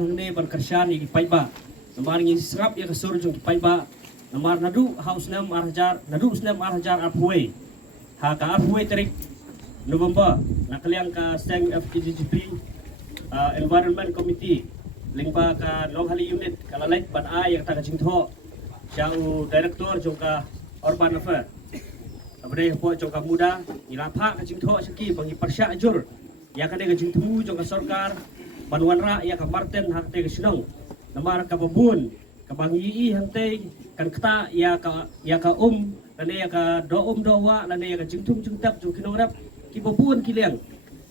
Ini berkerjaan di Paiba, namar ngi serap ya kesur jung Paiba, namar nadu haus nem arhajar, nadu usnem arhajar aphuai, ha ka aphuai tarik November, nakaliang ka seng FGGP Environment Committee, lingba ka Longhali Unit, kalalek ban ay yang taga jingtho, siau Director jung ka Urban Affair. Abade po jung ka muda, ilapha ka jingtho saki pangi persya ajur, ya ka de ka jingthu jung ka sarkar. Banuan ra ya ka Martin hakte ka sinong namar ka babun ka bangi hante kan kta ya ka lane ya ka dowa lane ya ka jingtum jingtap jung kinorap ki babun kileng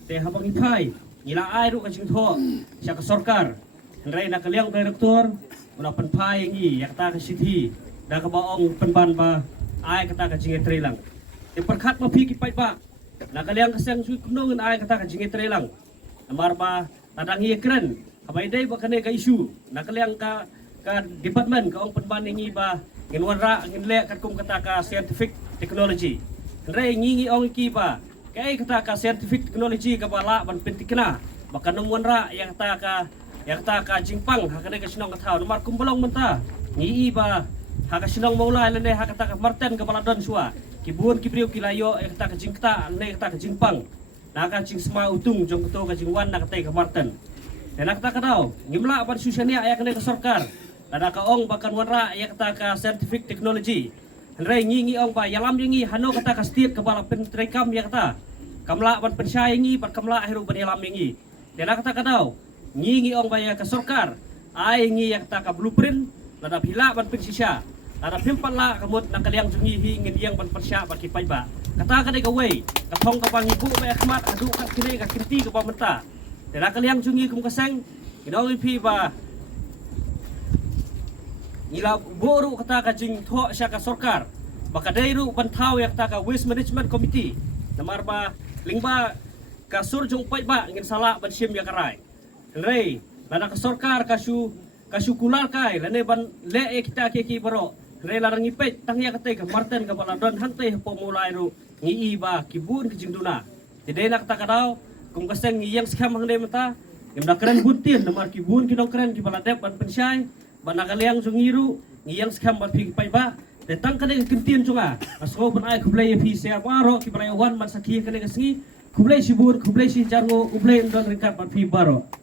te habang ipai ngila ai ru ka jingtho sya ka sarkar henrai na kaliang direktor una penpai ngi ya ta ka sithi da ka baong penban ba ai kata ka jingetre lang te perkhat ma phi ki pai ba na kaliang ka seng sui kunong ai kata ka jingetre lang namar ba tadang iya keren, kapai day bakane ka isu, nakaliang ka department ka ong penban ngi ba nginwanra nginle kat kum kata ka scientific technology. Re ngingi ong ki ba, kay kata ka scientific technology ka bala ban pentikna, baka numwanra yang kata ka jingpang hakane ka sinong ka tao, numar kumbalong menta, ngi ba haka sinong maula lene hakata ka Martin ka baladon suwa, kibun kibriu kilayo yang kata ka jingkta, ne kata ka jingpang. Naka cing sema utung jong keto ka jingwan nak tay ka Martin. Dan nak ka daw, ngimla ban susania ayak ne ka sarkar. Ada ka ong bakan wanra ayak ta ka scientific technology. Henry ngingi ong ba yalam ngi hano kata ka setiap ka bala pen trekam ya kata. Kamla ban pensai ngi ban kamla hiru ban yalam ngi. Dan nak ka daw, ngingi ong ba ya ka sarkar. Ai ngi yak ta ka blueprint ladap hila ban pensisya. Ladap himpan la kamut nakaliang jungi hi ngin ban persya ban kipai ba. Kata ka de gawai, katong ka pangibu ba khmat adu ka kini ka kinti ka pamenta. Dera kaliang jungi kum kaseng, kinong ipi ba ngila boru kata ka jing tho sya ka sarkar. Baka dairu bantau ya kata ka waste management committee. Namar ba lingba ka surjung pai ba ngin sala ban sim ya karai. Henry, lana ka sarkar kasu kular kai lane ban le kita ki baro. Henry larang ipet tang ya kata ka Martin ka baladon hante po mulai ru ngi ba kibun ke jingduna jadi nak tak kadau kum kaseng yang skam hang de mata yang dah keren buntin namar kibun kinong keren ki baladep ban pensai ban nakaliang jungiru ngi yang skam ban pi pai ba datang kane kentin cunga aso ban ai kublai pi se baro ki balai wan man sakhi kane kasngi kublai sibur kublai si jango kublai don rekat ban pi baro